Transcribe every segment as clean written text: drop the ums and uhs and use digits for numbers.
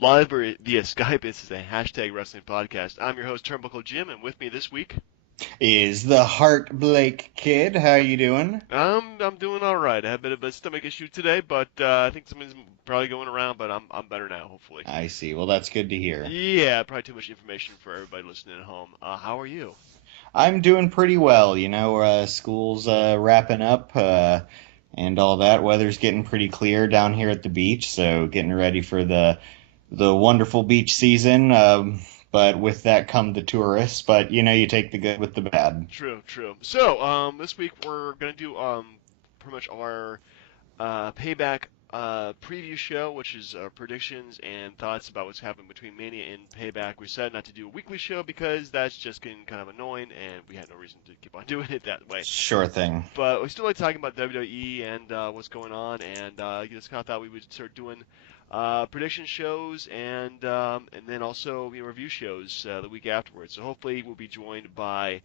live or via Skype. This is a hashtag wrestling podcast. I'm your host, Turnbuckle Jim, and with me this week, Is the Heart Blake Kid? How you doing? I'm doing all right. I had a bit of a stomach issue today, but I think something's probably going around. But I'm better now, hopefully. I see. Well, that's good to hear. Yeah, probably too much information for everybody listening at home. How are you? I'm doing pretty well. School's wrapping up and all that. Weather's getting pretty clear down here at the beach, so getting ready for the wonderful beach season. But with that come the tourists. But you take the good with the bad. True, true. So this week we're gonna do pretty much our Payback preview show, which is predictions and thoughts about what's happened between Mania and Payback. We decided not to do a weekly show because that's just getting kind of annoying, and we had no reason to keep on doing it that way. Sure thing. But we still like talking about WWE and what's going on, and just kind of thought we would start doing prediction shows and then also review shows the week afterwards. So hopefully we'll be joined by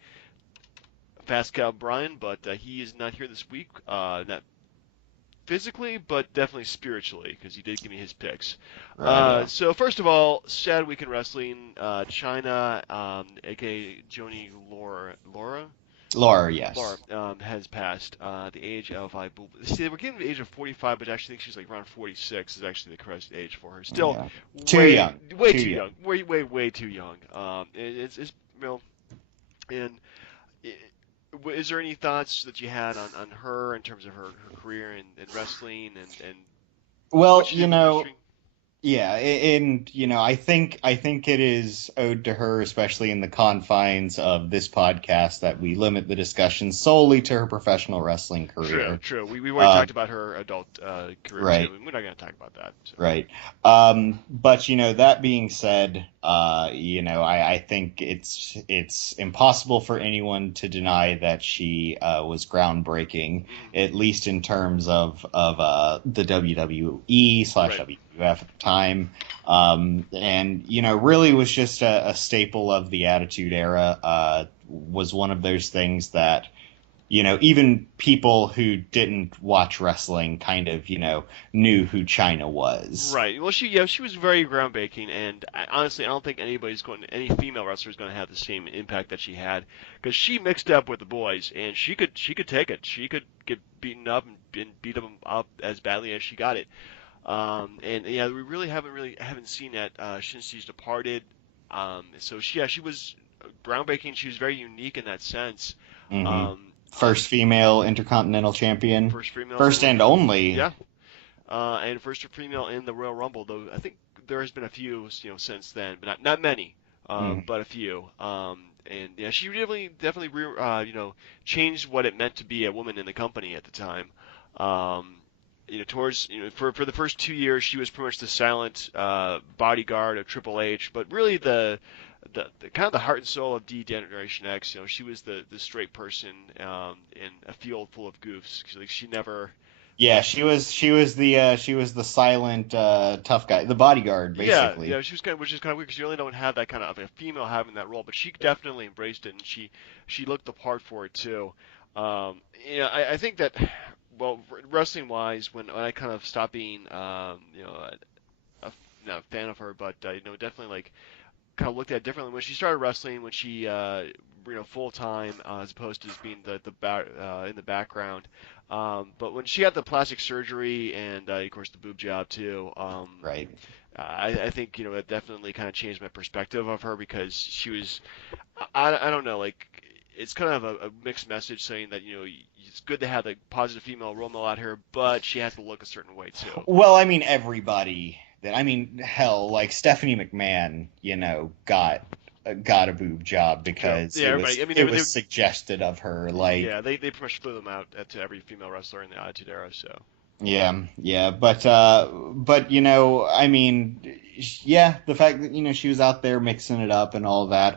Fast Cow Brian, but he is not here this week. Not physically, but definitely spiritually, because he did give me his picks. Right. So first of all, sad week in wrestling. China, aka Joni Laura, Laura yes. has passed the age of, I believe, see, we're giving the age of 45, but I actually think she's like around 46 is actually the correct age for her. Still, Yeah. Too way, young. way Too too young. young, way too young. It's and is there any thoughts that you had on her in terms of her career in wrestling and what Well, she did in the industry? Yeah, and I think it is owed to her, especially in the confines of this podcast, that we limit the discussion solely to her professional wrestling True, career. true. We already Uh, talked about her adult career too. right. We're not going to talk about that. So. Right. But that being said, I think it's impossible for anyone to deny that she was groundbreaking, Mhm. at least in terms of the WWE slash Right. WWF at the time. And really was just a staple of the Attitude Era. Was one of those things that even people who didn't watch wrestling kind of, knew who China was. Right. Well, she was very groundbreaking, and honestly, I don't think any female wrestler is going to have the same impact that she had, because she mixed up with the boys, and she could take it. She could get beaten up and beat them up as badly as she got it. And yeah, we haven't seen that since she's departed. So she was groundbreaking. She was very unique in that sense. Hmm. Um, First female Intercontinental Champion, First female in the first and only. yeah, and first female in the Royal Rumble. Though I think there has been a few, since then, but not many, Mm, but a few. And yeah, she definitely, changed what it meant to be a woman in the company at the time. Um, towards for the first 2 years, she was pretty much the silent bodyguard of Triple H, but really the kind of the heart and soul of D Generation X. She was the straight person in a field full of goofs. She never. yeah, she was the silent tough guy, the bodyguard, Yeah, basically. yeah, which is kind of weird because you really don't have that kind of a female having that role, but she definitely embraced it and she looked the part for it too. I think that, well, wrestling wise, when I kind of stopped being not a fan of her, but definitely like kind of looked at it differently when she started wrestling, when she full time as opposed to just being the back in the background. But when she had the plastic surgery and of course the boob job too, Right. I think it definitely kind of changed my perspective of her because she was I don't know, like it's kind of a mixed message saying that it's good to have the positive female role model out here, but she has to look a certain way too. Well, I mean, everybody hell, like Stephanie McMahon, got a boob job True. because Yeah, it was everybody. I mean, it was suggested of her. Like, yeah, they pretty much threw them out to every female wrestler in the Attitude Era. So. yeah, yeah, but yeah, the fact that she was out there mixing it up and all that.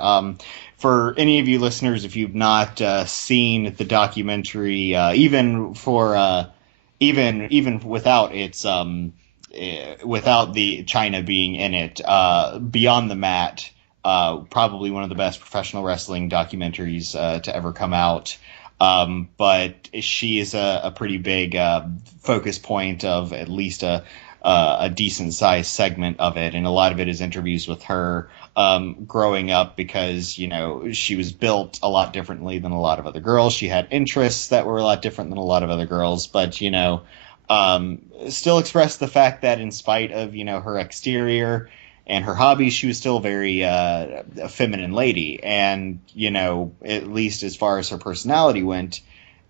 For any of you listeners, if you've not seen the documentary, even without without the China being in it, Beyond the Mat, probably one of the best professional wrestling documentaries to ever come out. But she is a pretty big focus point of at least a decent sized segment of it, and a lot of it is interviews with her growing up because she was built a lot differently than a lot of other girls. She had interests that were a lot different than a lot of other girls, but still expressed the fact that in spite of her exterior and her hobbies, she was still very a feminine lady, and at least as far as her personality went.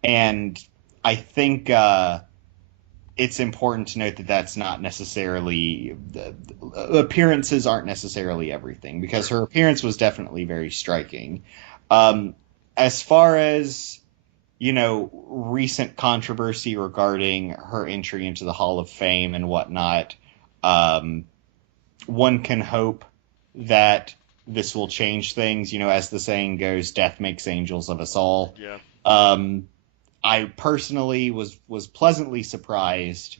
And I think it's important to note that that's not necessarily appearances aren't necessarily everything, because her appearance was definitely very striking. As far as recent controversy regarding her entry into the Hall of Fame and whatnot, one can hope that this will change things. As the saying goes, death makes angels of us all. Yeah. I personally was pleasantly surprised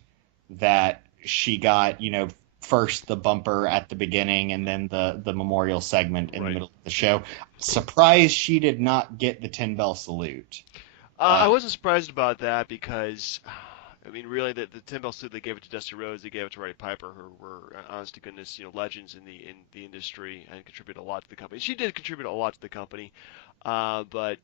that she got, first the bumper at the beginning and then the memorial segment in the middle of the show. Surprised she did not get the 10-bell salute. I wasn't surprised about that because, I mean, really, the 10-bell salute, they gave it to Dusty Rhodes, they gave it to Roddy Piper, who were, honest to goodness, legends in the industry and contributed a lot to the company. She did contribute a lot to the company, but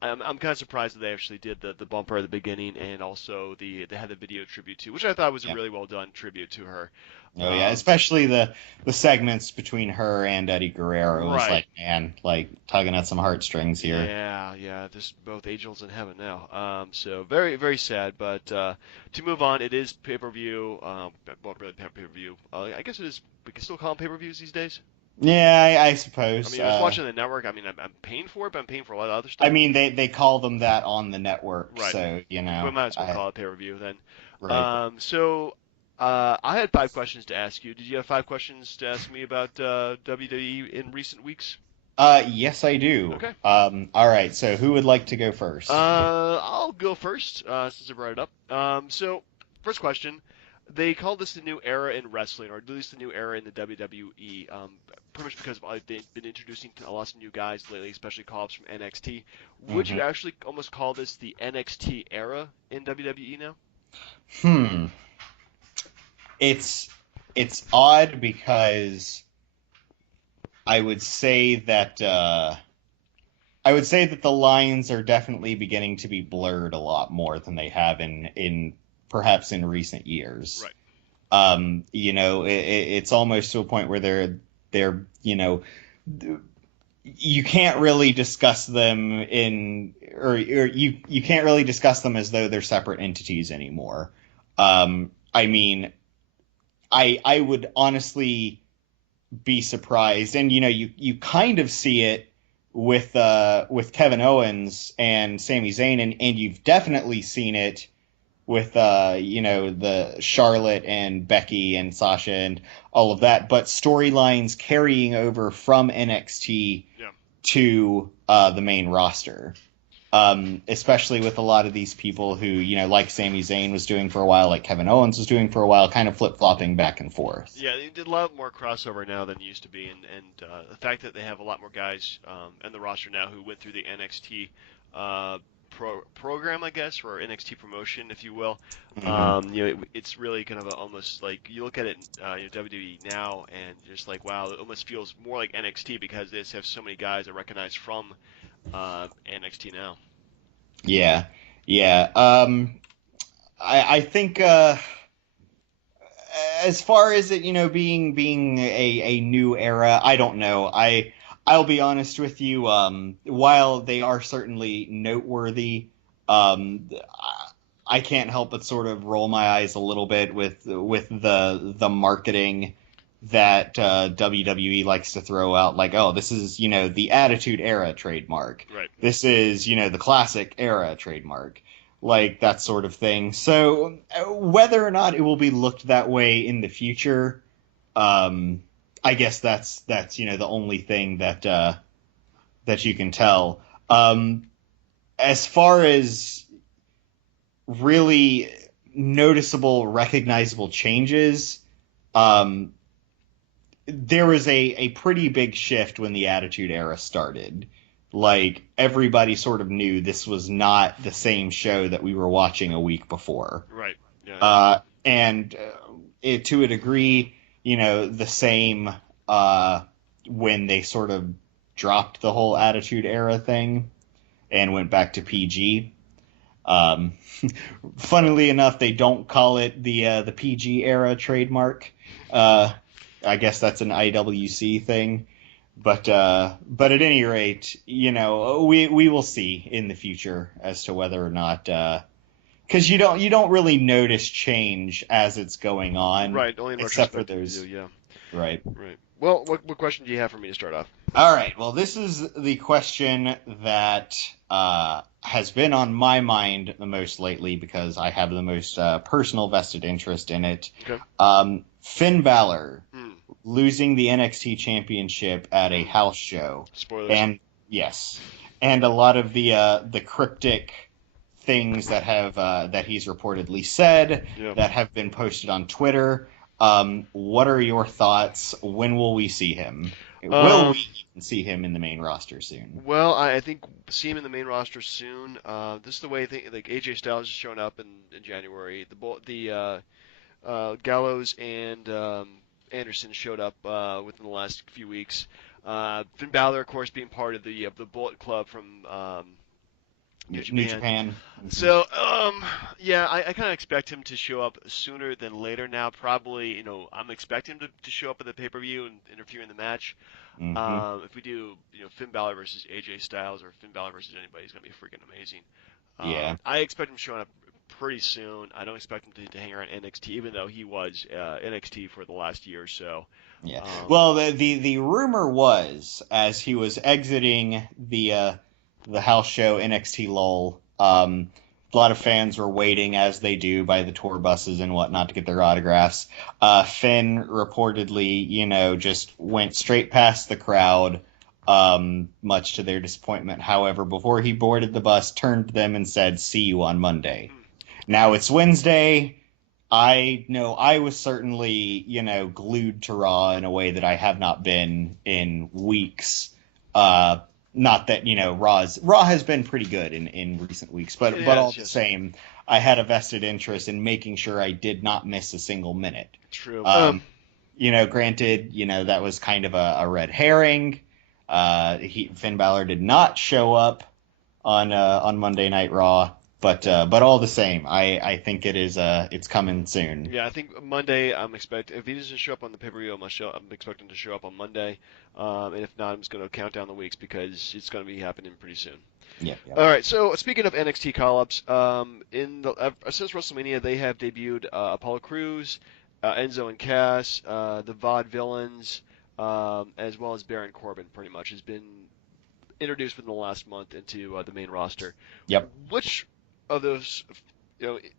I'm kind of surprised that they actually did the bumper at the beginning, and also they had the video tribute too, which I thought was a really well done tribute to her. Oh yeah, especially the segments between her and Eddie Guerrero was like, man, like tugging at some heartstrings here. Yeah, there's both angels in heaven now. So very, very sad. But to move on, it is pay-per-view. Well, really pay-per-view. I guess it is. We can still call them pay-per-views these days. Yeah, I suppose. I mean, just watching the network. I mean, I'm paying for it, but I'm paying for a lot of other stuff. I mean, they call them that on the network, right? So we might as well call it pay-per-view then. Right. I had 5 questions to ask you. Did you have 5 questions to ask me about WWE in recent weeks? Yes, I do. Okay. All right. So who would like to go first? I'll go first since I brought it up. So first question. They call this the new era in wrestling, or at least the new era in the WWE. Pretty much because they've been introducing a lot of new guys lately, especially call-ups from NXT. Would you actually almost call this the NXT era in WWE now? It's odd because I would say that the lines are definitely beginning to be blurred a lot more than they have in perhaps in recent years. Right. It's almost to a point where they're you can't really discuss them you can't really discuss them as though they're separate entities anymore. I mean, I would honestly be surprised, and you kind of see it with Kevin Owens and Sami Zayn, and you've definitely seen it with the Charlotte and Becky and Sasha and all of that, but storylines carrying over from NXT to the main roster. Especially with a lot of these people who, like Sami Zayn was doing for a while, like Kevin Owens was doing for a while, kind of flip-flopping back and forth. Yeah, they did a lot more crossover now than used to be, and the fact that they have a lot more guys in the roster now who went through the NXT program, I guess, or NXT promotion, if you will. It's really kind of almost like you look at it, WWE now, and just like, wow, it almost feels more like NXT because they just have so many guys that recognize from NXT now. Yeah. I think as far as it being a new era, I don't know. I'll be honest with you. While they are certainly noteworthy, I can't help but sort of roll my eyes a little bit with the marketing that WWE likes to throw out, like, oh, this is the Attitude Era trademark. Right. This is the Classic Era trademark, like that sort of thing. So whether or not it will be looked that way in the future, I guess that's the only thing that you can tell. As far as really noticeable, recognizable changes, there was a pretty big shift when the Attitude Era started. Like, everybody sort of knew this was not the same show that we were watching a week before. Right. Yeah. And to a degree, the same when they sort of dropped the whole Attitude Era thing and went back to PG. Um, Funnily enough, they don't call it the PG era trademark. Uh, I guess that's an IWC thing. But at any rate, we will see in the future as to whether or not, because you don't really notice change as it's going on, Right, only in except for retrospect you those. do, yeah. Right. Right. Well, what question do you have for me to start off? All right. Well, this is the question that has been on my mind the most lately because I have the most personal vested interest in it. Okay. Finn Balor Hmm. losing the NXT Championship at a Hmm. house show, Spoilers. and yes, and a lot of the cryptic things that he's reportedly said Yeah. that have been posted on Twitter. What are your thoughts? When will we see him? Will we even see him in the main roster soon? Well, I think see him in the main roster soon. This is the way like AJ Styles is showing up in January. Gallows and Anderson showed up within the last few weeks. Finn Balor, of course, being part of the Bullet Club from New New Japan. Japan. So, yeah, I kind of expect him to show up sooner than later now. Probably, I'm expecting him to show up at the pay-per-view and interfere in the match. Mm-hmm. If we do, Finn Balor versus AJ Styles or Finn Balor versus anybody, it's gonna be freaking amazing. Yeah. I expect him showing up pretty soon. I don't expect him to hang around NXT, even though he was NXT for the last year or so. Yeah. Um, Well, the rumor was as he was exiting the house show NXT LOL, a lot of fans were waiting as they do by the tour buses and whatnot to get their autographs. Finn reportedly, just went straight past the crowd, much to their disappointment. However, before he boarded the bus, turned to them and said, "See you on Monday." Now it's Wednesday. I know I was certainly, glued to Raw in a way that I have not been in weeks. Not that, Raw has been pretty good in recent weeks, but it all has, the yes, same, I had a vested interest in making sure I did not miss a single minute. true. Granted, that was kind of a red herring. Finn Balor did not show up on Monday Night Raw. But all the same, I think it's coming soon. Yeah, I think Monday. I'm expecting if he doesn't show up on the pay-per-view, I'm expecting to show up on Monday. And if not, I'm just going to count down the weeks because it's going to be happening pretty soon. Yep, yep. All right. So speaking of NXT call-ups, since WrestleMania, they have debuted Apollo Crews, Enzo and Cass, the Vaudevillains, as well as Baron Corbin. Pretty much has been introduced within the last month into the main roster. Yep. Which of those,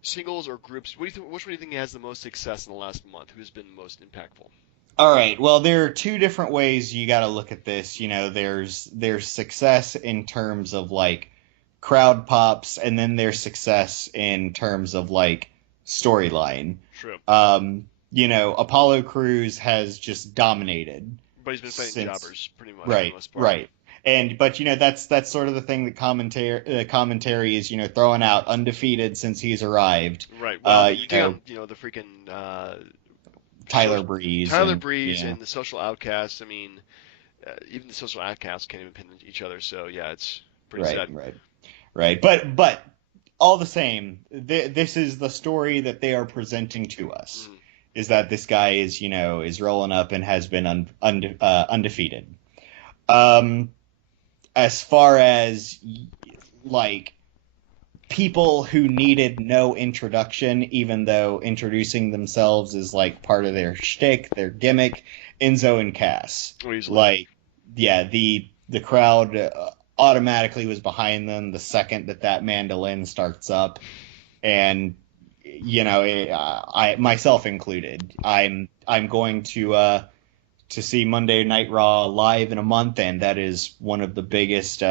singles or groups, which one do you think has the most success in the last month? Who's been most impactful? All right. Well, there are two different ways you got to look at this. There's success in terms of like crowd pops, and then there's success in terms of like storyline. True. Apollo Crews has just dominated. But he's been fighting jobbers pretty much for the Right, most part. right. But that's sort of the thing that commentary is throwing out undefeated since he's arrived. Right. Well, You the freaking Tyler Breeze. And the social outcasts. I mean, even the social outcasts can't even pin each other. So yeah, it's pretty sad. Right. But all the same, this is the story that they are presenting to us. Is that this guy is rolling up and has been undefeated. As far as like people who needed no introduction, even though introducing themselves is like part of their shtick, their gimmick, Enzo and Cass. Like, yeah, the crowd automatically was behind them the second that mandolin starts up, and I myself included, I'm going to see Monday Night Raw live in a month, and that is one of the biggest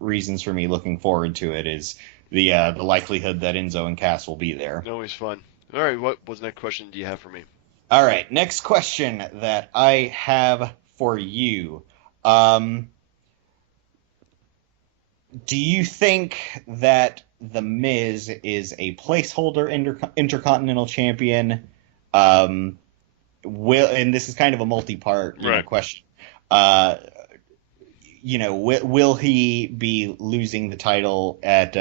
reasons for me looking forward to it is the likelihood that Enzo and Cass will be there. Always fun. All right, what was the next question do you have for me? All right, next question that I have for you. Do you think that The Miz is a placeholder Intercontinental Champion, Um, and this is kind of a multi-part, Right. question. Uh, will he be losing the title at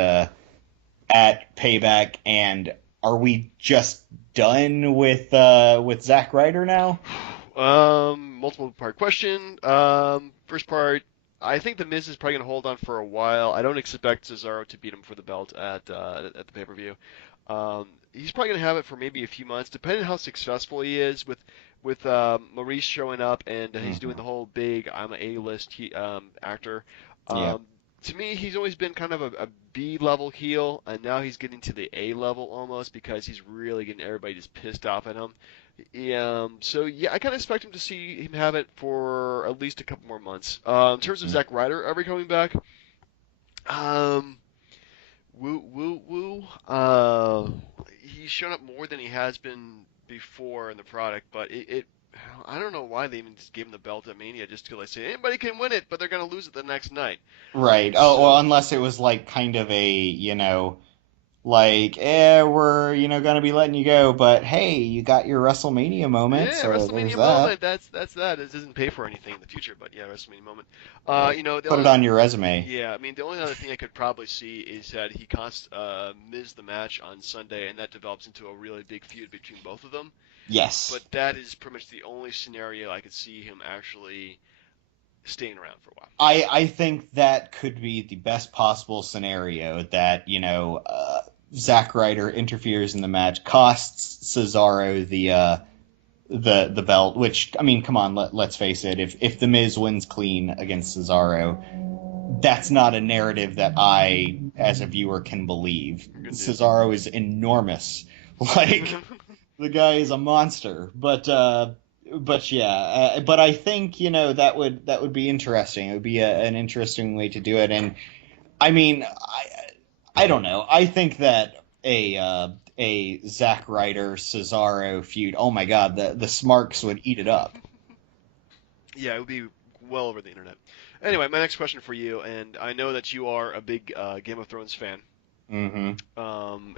Payback, and are we just done with Zack Ryder now? Multiple part question. First part, I think the Miz is probably gonna hold on for a while. I don't expect Cesaro to beat him for the belt at the pay-per-view. He's probably gonna have it for maybe a few months, depending on how successful he is with Maurice showing up and he's doing Hmm. the whole big I'm an A-list actor. Yeah. Um, to me, he's always been kind of a B level heel, and now he's getting to the A level almost because he's really getting everybody just pissed off at him. So yeah, I kind of expect him to see him have it for at least a couple more months. In terms of Hmm. Zack Ryder ever coming back, um, woo woo woo. He's shown up more than he has been before in the product, but I don't know why they even just gave him the belt at Mania just because they say anybody can win it, but they're gonna lose it the next night. Right. Oh, well, So unless it was like kind of a, like, we're, gonna be letting you go, but hey, you got your WrestleMania moment, yeah, so there's WrestleMania that. moment. That's that. It doesn't pay for anything in the future, but yeah, WrestleMania moment. Right. The Put it only on your resume. Yeah, I mean, the only other thing I could probably see is that he costs Miz the match on Sunday, and that develops into a really big feud between both of them. Yes. But that is pretty much the only scenario I could see him actually staying around for a while. I think that could be the best possible scenario that, Zack Ryder interferes in the match, costs Cesaro the belt, which, I mean, come on, let's face it, if The Miz wins clean against Cesaro, that's not a narrative that I, as a viewer, can believe. Good deal. Cesaro is enormous. Like, the guy is a monster. But yeah, but I think, that would be interesting. It would be an interesting way to do it. And I mean, I don't know. I think that a Zack Ryder Cesaro feud. Oh my God, the Smarks would eat it up. Yeah, it would be well over the internet. Anyway, my next question for you, and I know that you are a big Game of Thrones fan, Hmm.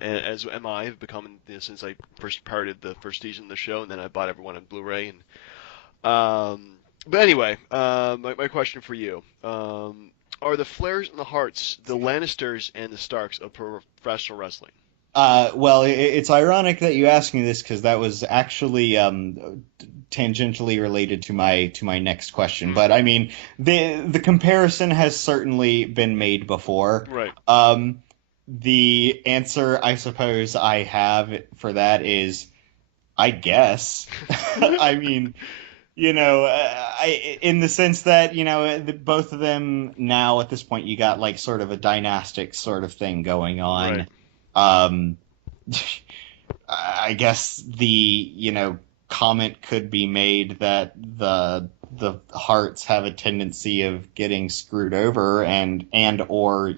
as am I. Have become since I first pirated the first season of the show, and then I bought everyone on Blu-ray. But anyway, my question for you: are the Flairs and the Hearts the Lannisters and the Starks of professional wrestling? Well, it's ironic that you asked me this because that was actually tangentially related to my next question. Hmm. But I mean, the comparison has certainly been made before. Right. The answer I suppose I have for that is I guess. I mean, in the sense that both of them now at this point you got like sort of a dynastic sort of thing going Right. on. Um, I guess comment could be made that the Hearts have a tendency of getting screwed over and or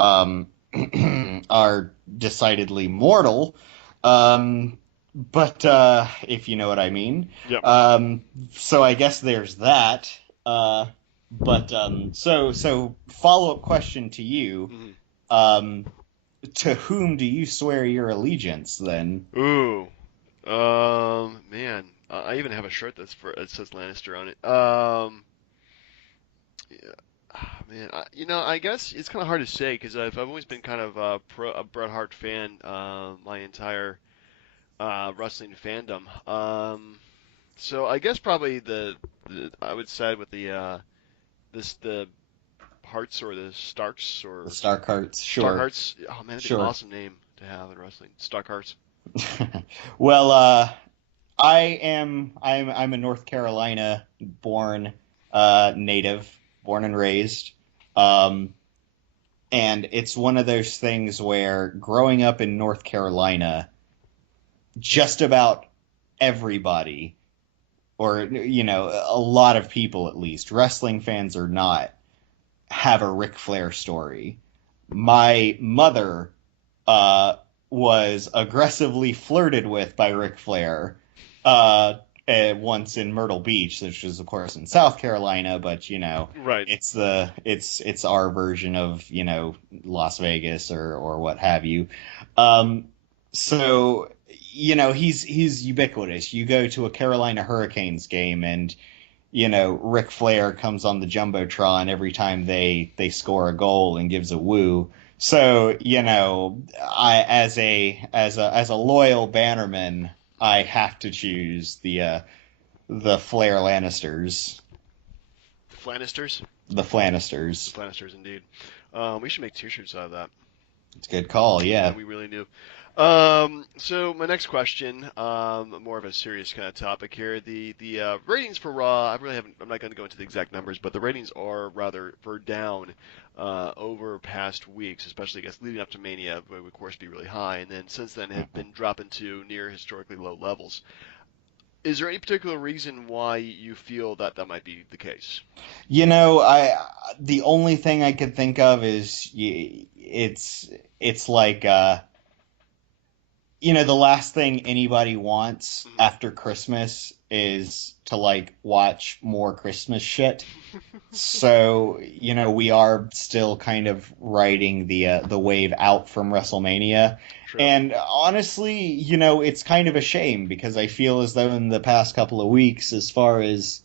um, are decidedly mortal. But if you know what I mean. Yep. So I guess there's that. But so follow up question to you. Hmm. Um, to whom do you swear your allegiance then? Ooh. Man, I even have a shirt that says Lannister on it. Yeah, man, I guess it's kind of hard to say because I've always been kind of a Bret Hart fan my entire wrestling fandom. So I guess probably the I would side with the Hearts or the Starks The or Starharts, sure, Starhearts. Oh man, that'd be an sure. awesome name to have in wrestling. Starhearts. Well, I'm a North Carolina born native, born and raised. Um, and it's one of those things where growing up in North Carolina, just about everybody, or a lot of people at least, wrestling fans or not, have a Ric Flair story. My mother uh, was aggressively flirted with by Ric Flair once in Myrtle Beach, which is of course in South Carolina, but Right. it's our version of Las Vegas or what have you. Um, so he's ubiquitous. You go to a Carolina Hurricanes game, and Ric Flair comes on the jumbotron every time they score a goal and gives a woo. So I as a loyal Bannerman, I have to choose the Flair Lannisters, Flannisters? the Flannisters. Flannisters, indeed. We should make T-shirts out of that. It's a good call, Yeah, yeah. we really do. So my next question, more of a serious kind of topic here. The ratings for Raw, I really haven't. I'm not going to go into the exact numbers, but the ratings are rather down over past weeks, especially I guess leading up to Mania, would of course be really high, and then since then have been dropping to near historically low levels. Is there any particular reason why you feel that that might be the case? I the only thing I could think of is it's like the last thing anybody wants Mhm. after Christmas is to like watch more Christmas shit. So, we are still kind of riding the wave out from WrestleMania. True. And honestly, it's kind of a shame because I feel as though in the past couple of weeks, as far as,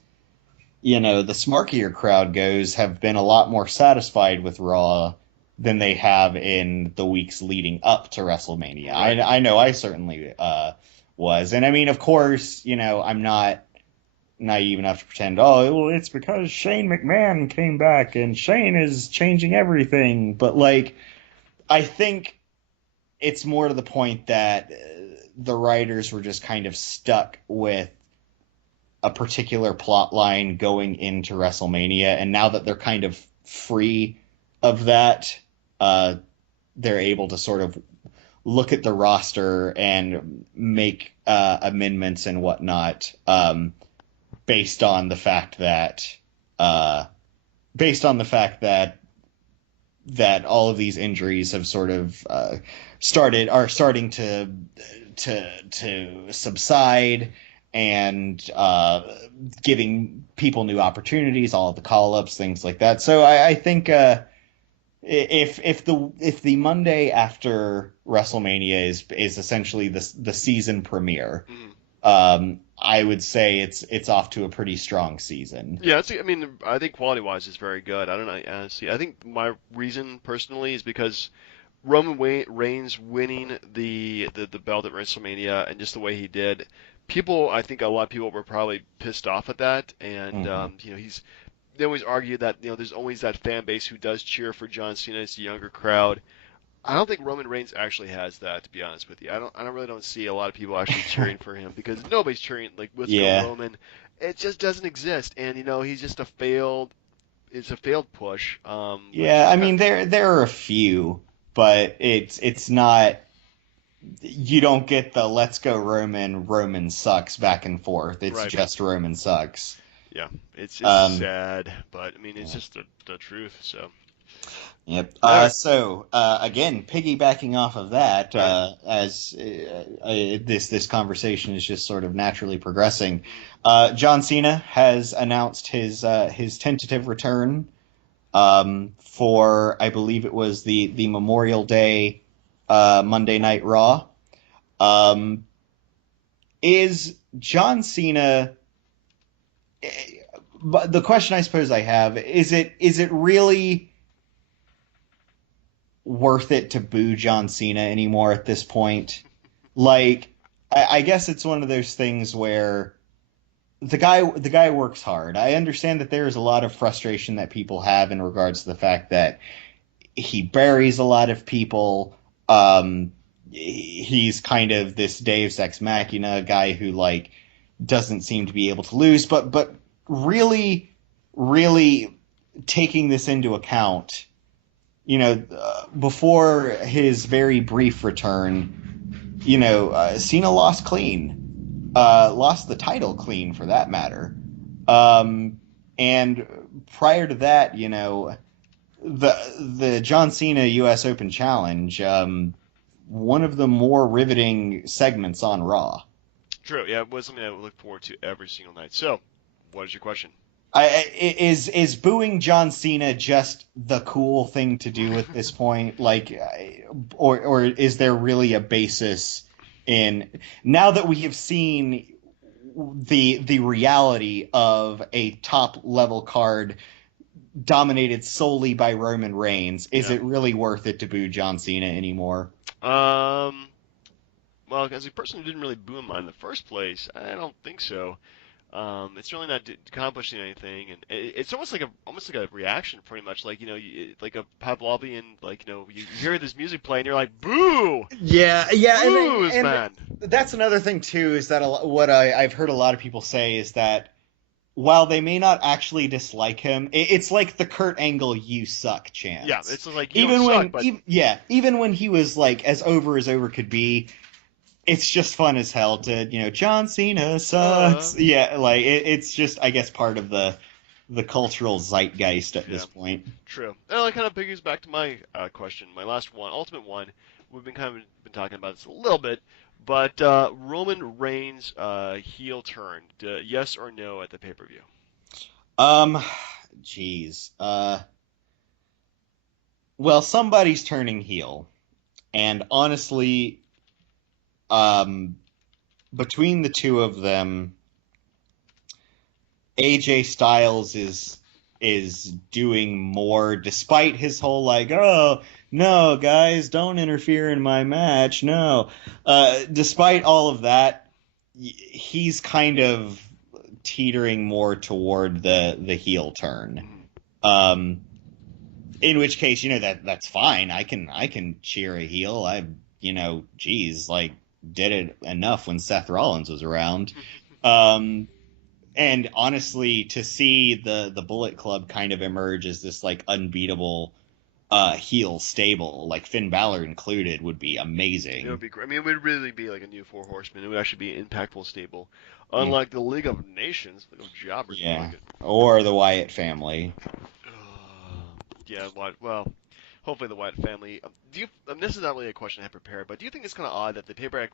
the smarkier crowd goes, have been a lot more satisfied with Raw than they have in the weeks leading up to WrestleMania. Right. I know I certainly was. And I mean, of course, I'm not naive enough to pretend, oh, well, it's because Shane McMahon came back and Shane is changing everything. But, like, I think it's more to the point that the writers were just kind of stuck with a particular plot line going into WrestleMania. And now that they're kind of free of that, uh, they're able to sort of look at the roster and make amendments and whatnot. Based on the fact that uh, based on the fact that all of these injuries have sort of starting to subside and giving people new opportunities, all of the call ups, things like that. So I think if the Monday after WrestleMania is essentially the season premiere. Mhm. I would say it's off to a pretty strong season. Yeah, I mean, I think quality-wise is very good. I don't know, honestly. I think my reason personally is because Reigns winning the belt at WrestleMania and just the way he did, I think a lot of people were probably pissed off at that, and Hmm. they always argue that there's always that fan base who does cheer for John Cena. It's the younger crowd. I don't think Roman Reigns actually has that, to be honest with you. I really don't see a lot of people actually cheering for him because nobody's cheering like let's go Yeah, Roman. It just doesn't exist, and he's just it's a failed push. Which yeah. is I kind mean, there are a few, but it's not. You don't get the "Let's go Roman, Roman sucks" back and forth. It's right. just Roman sucks. Yeah, it's Um, sad, but I mean it's yeah. just the truth. So Yep. all right, Again, piggybacking off of that, all right. as this conversation is just sort of naturally progressing, Mhm. John Cena has announced his tentative return for, I believe it was the Memorial Day Monday Night Raw. Um, is John Cena? But the question I suppose I have is it really worth it to boo John Cena anymore at this point? Like, I guess it's one of those things where the guy works hard. I understand that there is a lot of frustration that people have in regards to the fact that he buries a lot of people. He's kind of this Deus Ex Machina guy who like doesn't seem to be able to lose, but really, really taking this into account, before his very brief return, Cena lost clean, lost the title clean for that matter. And prior to that, the John Cena U.S. Open Challenge, one of the more riveting segments on Raw. True. Yeah, it was something I would look forward to every single night. So, what is your question? Is booing John Cena just the cool thing to do at this point? Like, or is there really a basis in now that we have seen the reality of a top level card dominated solely by Roman Reigns, is Yeah. it really worth it to boo John Cena anymore? Um. Well, as a person who didn't really boo him in the first place, I don't think so. It's really not accomplishing anything, and it's almost like a reaction, pretty much like like a Pavlovian, like you hear this music play and you're like, boo, Yeah, yeah, booze, and man. that's another thing too is that what I've heard a lot of people say is that while they may not actually dislike him, it's like the Kurt Angle "you suck" Yeah, chants. it's just like you don't Even suck, when, but even when he was like as over could be, it's just fun as hell to John Cena uh, sucks. Yeah, like it's just I guess part of the cultural zeitgeist at yeah, this point. true. And that kind of figures back to my question, my last one, ultimate one. We've been talking about this a little bit, but Roman Reigns heel turn, yes or no at the pay-per-view? Um, Geez. Well, somebody's turning heel, and honestly, um, between the two of them, AJ Styles is doing more, despite his whole like, oh no, guys, don't interfere in my match, no. Despite all of that, he's kind of teetering more toward the heel turn. Mhm. Um, in which case, that's fine. I can cheer a heel. Geez, like did it enough when Seth Rollins was around. Um, and honestly, to see the Bullet Club kind of emerge as this like unbeatable heel stable, like Finn Balor included, would be It would amazing. be great. I mean, it would really be like a new Four Horsemen. It would actually be an impactful stable, Mm, unlike the League of Nations, like of jobbers, more yeah, like it. or the Wyatt family. Yeah, well, hopefully the Wyatt family. Do you? This is not really a question I have prepared, but do you think it's kind of odd that the payback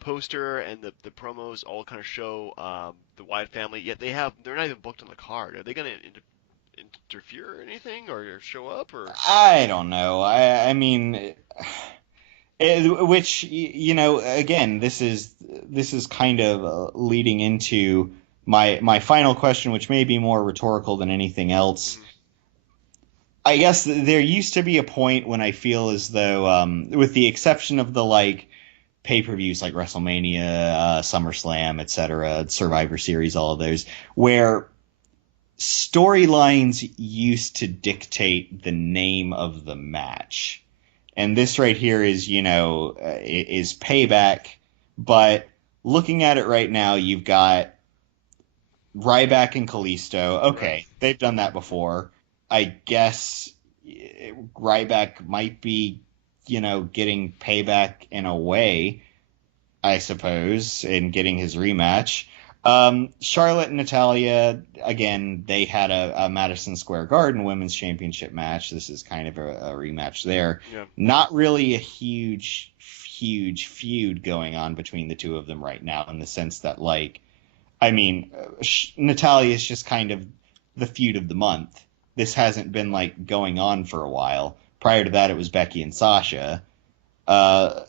poster and the promos all kind of show the Wyatt family, yet they're not even booked on the card? Are they going to interfere or anything, or show up, or? I don't know. I mean, which again, this is kind of leading into my final question, which may be more rhetorical than anything else. Mhm. I guess there used to be a point when I feel as though, with the exception of the like pay-per-views like WrestleMania, SummerSlam, etc., Survivor Series, all of those, where storylines used to dictate the name of the match. And this right here is, is Payback, but looking at it right now, you've got Ryback and Kalisto. Right. Okay, they've done that before. I guess Ryback might be, getting payback in a way, I suppose, in getting his rematch. Charlotte and Natalia, again, they had a Madison Square Garden Women's Championship match. This is kind of a rematch there. Yeah. Not really a huge feud going on between the two of them right now, in the sense that, like, I mean, Natalia is just kind of the feud of the month. This hasn't been like going on for a while. Prior to that, it was Becky and Sasha. Uh,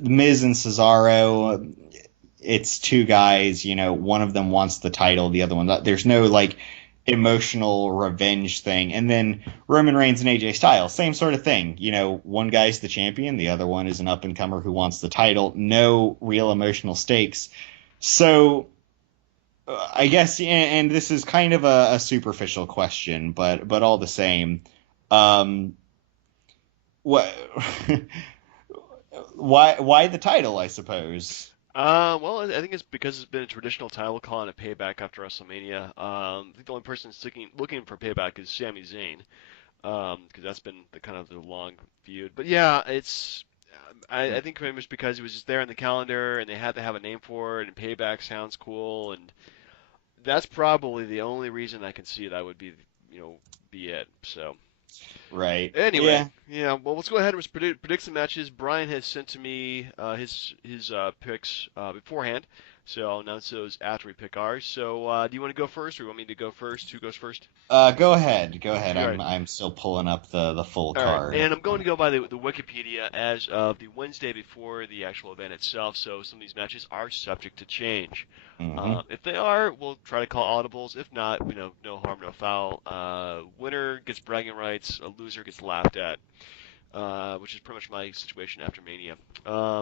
Miz and Cesaro, it's two guys. One of them wants the title, the other one. There's no like emotional revenge thing. And then Roman Reigns and AJ Styles, same sort of thing. One guy's the champion, the other one is an up and comer who wants the title. No real emotional stakes. So I guess, and this is kind of a superficial question, but all the same, um, what, why the title? I suppose. Well, I think it's because it's been a traditional title call and a payback after WrestleMania. I think the only person looking for payback is Sami Zayn, because that's been the kind of the long feud. But yeah, I think pretty much because it was just there in the calendar and they had to have a name for it, and payback sounds cool, and that's probably the only reason I can see that would be, you know, be it. So Right. anyway, Yeah. yeah. Well, let's go ahead and predict some matches. Brian has sent to me his picks beforehand, So I'll announce those after we pick ours. So do you want to go first, or you want me to go first? Who goes first? Go ahead. Go ahead. All right. I'm still pulling up the full All right, card. and I'm going to go by the Wikipedia as of the Wednesday before the actual event itself, so some of these matches are subject to change. Hmm. If they are, we'll try to call audibles. If not, no harm, no foul. Winner gets bragging rights, a loser gets laughed at, which is pretty much my situation after Mania.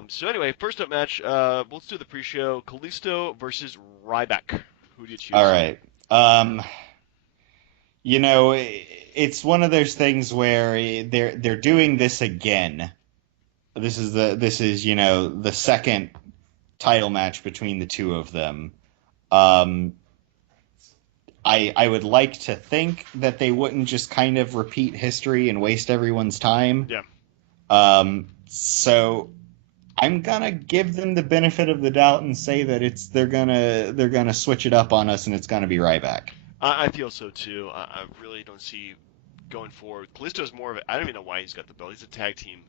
So anyway, first up match, let's do the pre-show. Kalisto versus Ryback. Who do you All choose? right. It's one of those things where they're doing this again. This is the second title match between the two of them. Um, I would like to think that they wouldn't just kind of repeat history and waste everyone's time. Yeah. So I'm gonna give them the benefit of the doubt and say that they're gonna switch it up on us and it's gonna be Ryback. I feel so too. I really don't see going forward. Kalisto's more of a, I don't even know why he's got the belt. He's a tag team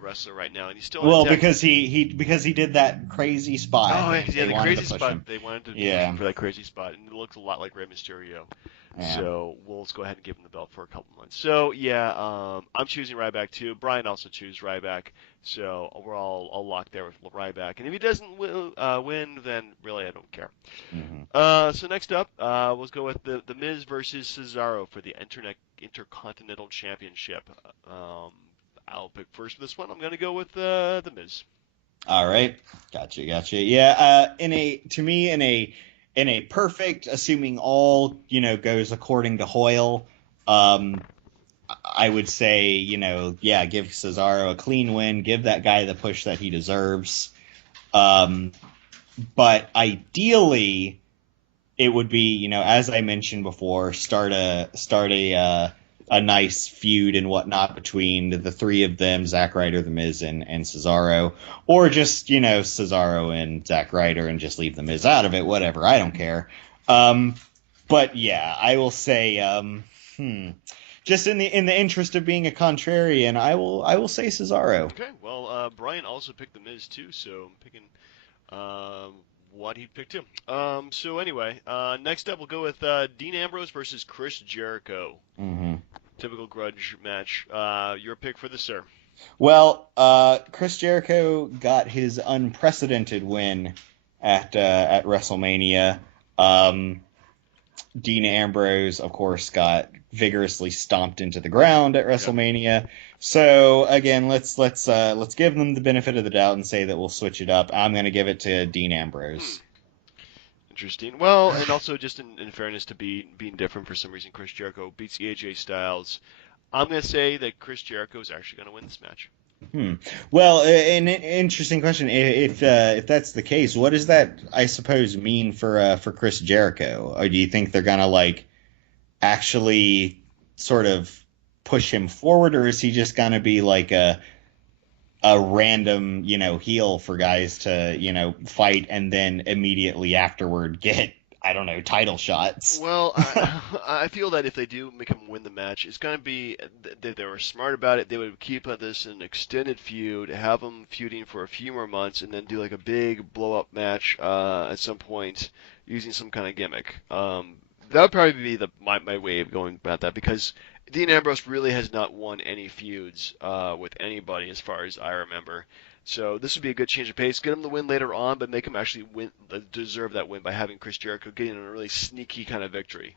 wrestler right now, and he's still in a Well, tag. because he did that crazy spot Oh, and yeah, they the wanted crazy to push spot. him. They wanted to push him Yeah, for that crazy spot, and it looked a lot like Rey Mysterio. yeah. So we'll just go ahead and give him the belt for a couple months. So yeah, I'm choosing Ryback too. Brian also chooses Ryback. So we're all locked there with Ryback. And if he doesn't win, then really I don't care. Hmm. So next up, let's go with the Miz versus Cesaro for the Intercontinental Championship. Um, I'll pick first for this one. I'm going to go with the Miz. All right, gotcha. Yeah, to me, in a perfect, assuming all goes according to Hoyle, um, I would say yeah, give Cesaro a clean win, give that guy the push that he deserves. Um, but ideally, it would be, as I mentioned before, start a nice feud and whatnot between the three of them, Zack Ryder, The Miz, and Cesaro, or just Cesaro and Zack Ryder and just leave The Miz out of it, whatever. I don't care. Um, but yeah, I will say, just in the interest of being a contrarian, I will say Cesaro. Okay, well, Brian also picked the Miz too, so I'm picking um, what he picked too. So anyway, next up we'll go with Dean Ambrose versus Chris Jericho. Hmm. Typical grudge match. Your pick for this, sir. Well, Chris Jericho got his unprecedented win at WrestleMania. Um, Dean Ambrose, of course, got vigorously stomped into the ground at Yep. WrestleMania. So again, let's give them the benefit of the doubt and say that we'll switch it up. I'm going to give it to Dean Hmm. Ambrose. Interesting. Well, and also just in fairness to being different for some reason, Chris Jericho beats AJ Styles. I'm gonna say that Chris Jericho is actually gonna win this match. Hmm. Well, an interesting question. If that's the case, what does that, I suppose, mean for Chris Jericho? Or do you think they're gonna like actually sort of push him forward, or is he just gonna be like a random heel for guys to fight and then immediately afterward get, I don't know, title shots? Well, I feel that if they do make him win the match, it's going to be they were smart about it. They would keep this an extended feud, have them feuding for a few more months, and then do like a big blow up match at some point using some kind of gimmick. That would probably be my way of going about that because Dean Ambrose really has not won any feuds with anybody as far as I remember. So this would be a good change of pace. Get him the win later on, but make him actually win, deserve that win by having Chris Jericho getting a really sneaky kind of victory.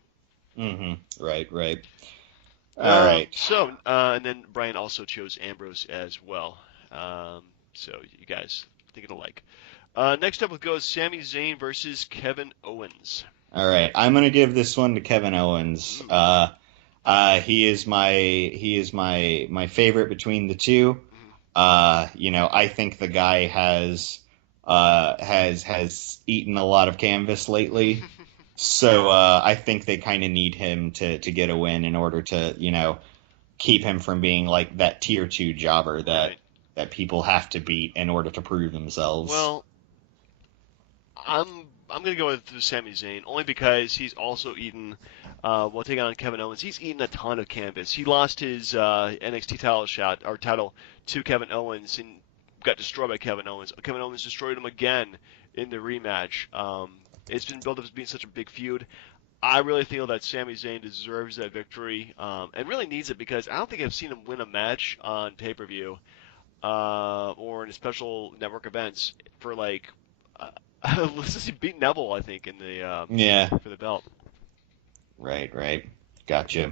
Hmm. Right. All right. And then Brian also chose Ambrose as well. So you guys think it'll like. Next up goes Sami Zayn versus Kevin Owens. All right. I'm gonna give this one to Kevin Owens. Mm, He is my favorite between the two. mm, I think the guy has eaten a lot of canvas lately. So I think they kind of need him to get a win in order to keep him from being like that tier two jobber that right. that people have to beat in order to prove themselves. Well, I'm gonna go with Sami Zayn only because he's also eaten. While taking on Kevin Owens, he's eaten a ton of canvas. He lost his NXT title to Kevin Owens and got destroyed by Kevin Owens. Kevin Owens destroyed him again in the rematch. It's been built up as being such a big feud. I really feel that Sami Zayn deserves that victory, and really needs it because I don't think I've seen him win a match on pay-per-view or in special network events for like let's just see, beat Neville, I think, in the Yeah. for the belt. Right. Gotcha.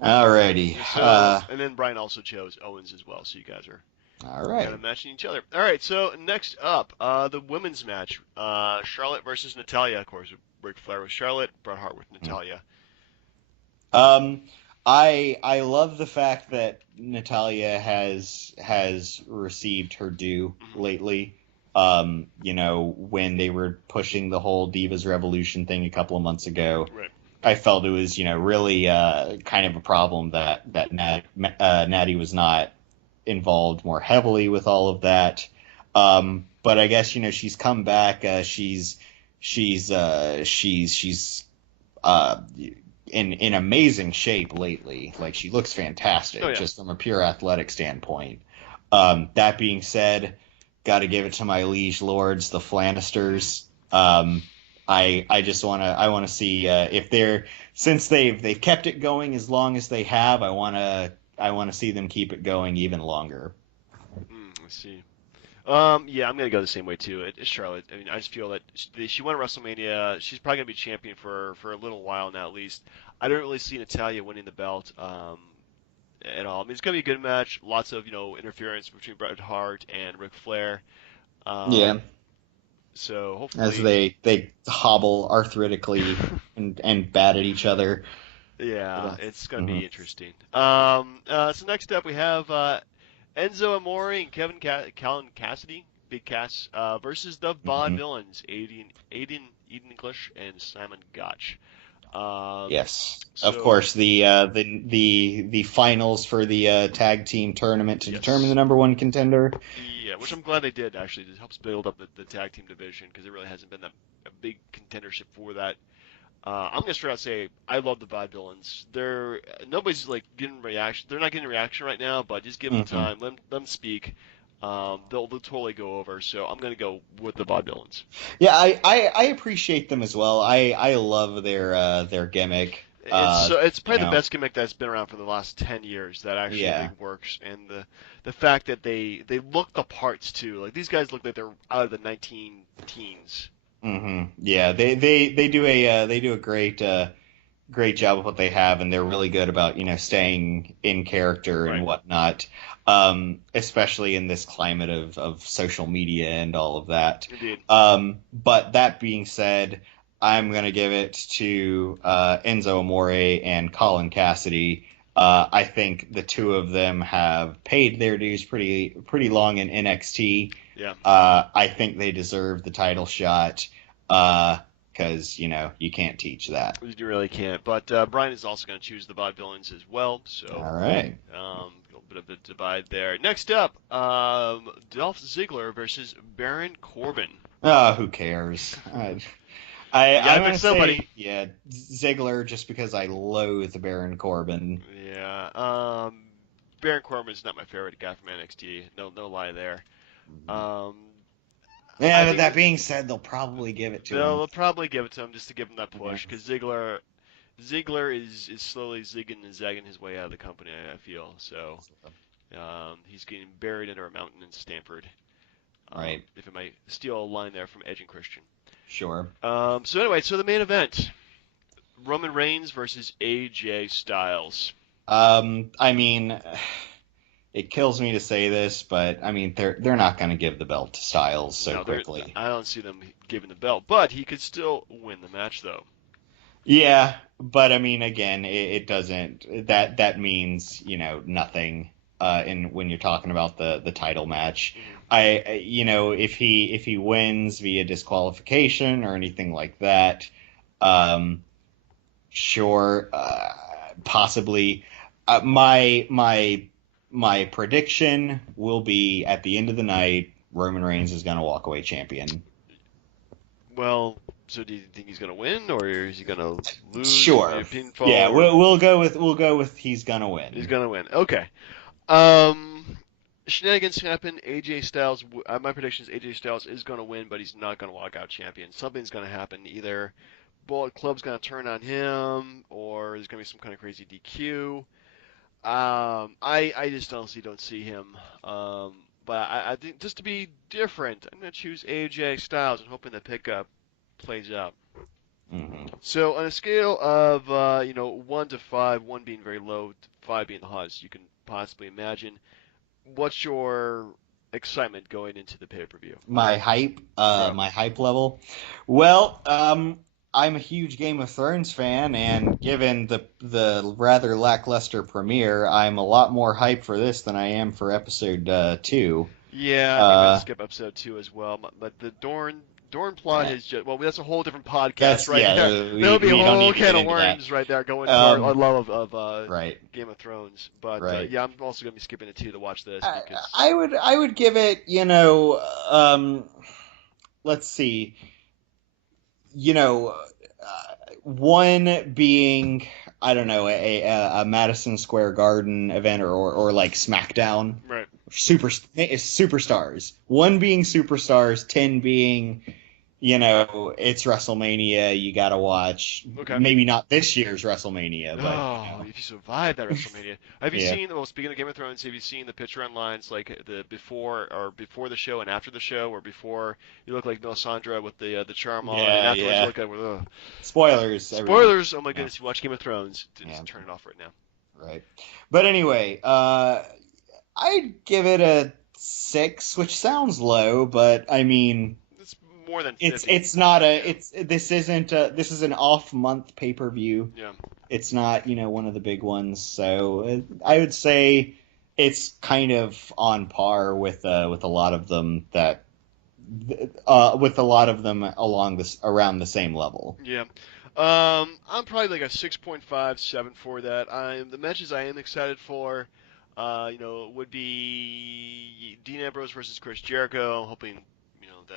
Alrighty. So, and then Brian also chose Owens as well, so you guys are All kind right. of matching each other. All right, so next up, the women's match, Charlotte versus Natalya. Of course, Ric Flair with Charlotte, Bret Hart with Natalya. Um, I love the fact that Natalia has received her due Mm-hmm. lately. When they were pushing the whole Divas Revolution thing a couple of months ago, Right. I felt it was, really kind of a problem that Natty was not involved more heavily with all of that. But I guess, she's come back. She's uh, in amazing shape lately. Like, she looks fantastic Oh yeah. just from a pure athletic standpoint. That being said, got to give it to my liege lords, the Flannisters. I just want to see if they're since they've kept it going as long as they have. I want to see them keep it going even longer. Let's see. Yeah, I'm gonna go the same way too. It's Charlotte. I mean, I just feel that she won WrestleMania. She's probably gonna be champion for a little while now, at least. I don't really see Natalya winning the belt at all. I mean, it's gonna be a good match. Lots of interference between Bret Hart and Ric Flair. Um, Yeah, so as hopefully, they hobble arthritically and bat at each other. yeah, it's gonna Mhm. be interesting. So next up we have Enzo Amore and Callan Cassidy, Big Cass, versus the Mhm. Vaudevillains, Aiden English and Simon Gotch. Um, Yes, of so course. The finals for the tag team tournament to determine the yes, number one contender. yeah, which I'm glad they did actually. It helps build up the tag team division because it really hasn't been a big contendership for that. I'm gonna straight out say I love the Vaudevillains. They're nobody's like getting reaction. They're not getting reaction right now, but just give them Hmm. time. Let them speak. They'll totally go over. So I'm gonna go with the Vaudevillains. Yeah, I appreciate them as well. I love their gimmick. It's You probably the know, best gimmick that's been around for the last 10 years that actually yeah. like works, and the fact that they look the parts too. Like these guys look like they're out of the 19 teens. Yeah, they do a great job of what they have, and they're really good about staying in character and Right. whatnot. Especially in this climate of social media and all of that. Indeed. But that being said, I'm gonna give it to Enzo Amore and Colin Cassidy. I think the two of them have paid their dues pretty long in NXT. Yeah. I think they deserve the title shot because you can't teach that. You really can't. But Brian is also going to choose the Vaudevillains as well. So All right. a little bit of a divide there. Next up, Dolph Ziggler versus Baron Corbin. Who cares? You got to I'm pick gonna somebody. say yeah, Ziggler, just because I loathe Baron Corbin. Yeah. Baron Corbin's not my favorite guy from NXT. No lie there. Um, I Yeah, but think that being said, they'll probably give it to him. they'll probably give it to him just to give him that Yeah. push because Ziggler is slowly zigging and zagging his way out of the company. I feel so. He's getting buried under a mountain in Stanford. Right. If I might steal a line there from Edge and Christian. Sure. So anyway, so the main event: Roman Reigns versus AJ Styles. I mean, it kills me to say this, but I mean they're not going to give the belt to Styles so No, quickly. I don't see them giving the belt, but he could still win the match though. Yeah, but I mean, again, it doesn't. That means nothing. In when you're talking about the title match, Hmm. if he wins via disqualification or anything like that, um, sure, possibly. My prediction will be at the end of the night, Roman Reigns is going to walk away champion. Well, so do you think he's gonna win, or is he gonna lose Sure. via pinfall, Yeah, or we'll go with he's gonna he's win. gonna win? Okay. Um, Shenanigans happen. AJ Styles. My prediction is AJ Styles is going to win, but he's not going to walk out champion. Something's going to happen. Either Bullet Club's going to turn on him, or there's going to be some kind of crazy DQ. I just honestly don't see him. But I think just to be different, I'm going to choose AJ Styles and hoping the pickup plays out. Hmm. So on a scale of 1 to 5, 1 being very low, 5 being the hottest you can possibly imagine, what's your excitement going into the pay-per-view? My Yeah. my hype level. Well, I'm a huge Game of Thrones fan, and given the rather lackluster premiere, I'm a lot more hyped for this than I am for episode 2. Yeah, I'm gonna Uh, skip episode 2 as well. But the Dorn plot has just well, that's a whole different podcast that's right yeah. there. That'll We be a we don't whole need to can get of into that. worms right there, going into our Um, love of right, Game of Thrones. But right. yeah, I'm also gonna be skipping the 2 to watch this I, because I would give it, let's see, one being, I don't know, a Madison Square Garden event, or like SmackDown, right. superstars. One being superstars, 10 being, it's WrestleMania. You gotta watch. Okay. Maybe not this year's WrestleMania, but Oh, if you survive that WrestleMania, have you yeah, seen? Well, speaking of Game of Thrones, have you seen the picture online? It's like the before the show and after the show, or before you look like Melisandre with the charm on, and yeah, afterwards you yeah. look like ugh. Spoilers, everyone. Spoilers! Oh my Yeah, goodness, you watch Game of Thrones, yeah, just turn it off right now. right. But anyway, I'd give it a 6, which sounds low, but I mean, It's more than it's 50. it's not a Yeah, it's this isn't a, this is an off month pay-per-view. yeah, It's not, one of the big ones, so I would say it's kind of on par with a lot of them along this around the same level. yeah. I'm probably like a 6.57 for that. The matches I am excited for, would be Dean Ambrose versus Chris Jericho. I'm hoping,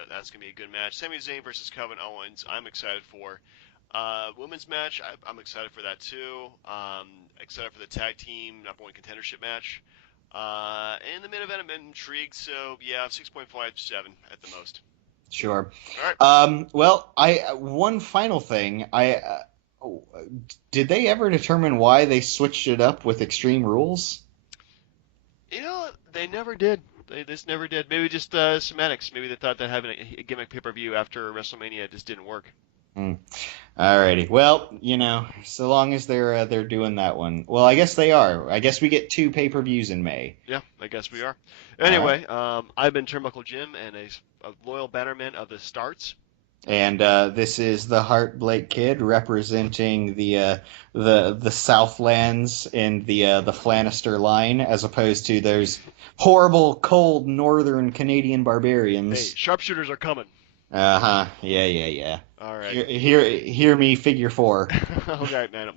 that's gonna be a good match. Sami Zayn versus Kevin Owens. I'm excited for. Women's match, I'm excited for that too. Excited for the tag team number one contendership match. And the main event, I'm intrigued. So yeah, 6.57 at the most. Sure. All right. Well, I one final thing. Did they ever determine why they switched it up with Extreme Rules? They never did. They just never did. Maybe just semantics. Maybe they thought that having a gimmick pay-per-view after WrestleMania just didn't work. Hmm. Alrighty. Well, so long as they're doing that one. Well, I guess they are. I guess we get 2 pay-per-views in May. Yeah, I guess we are. All right. Anyway, I've been Turnbuckle Jim and a loyal bannerman of the Starts. And this is the Heart Blake Kid representing the Southlands and the Flanister line, as opposed to those horrible, cold Northern Canadian Hey, barbarians. sharpshooters are coming. Uh huh. Yeah, yeah, yeah. All right. Hear me, figure 4. Okay, man.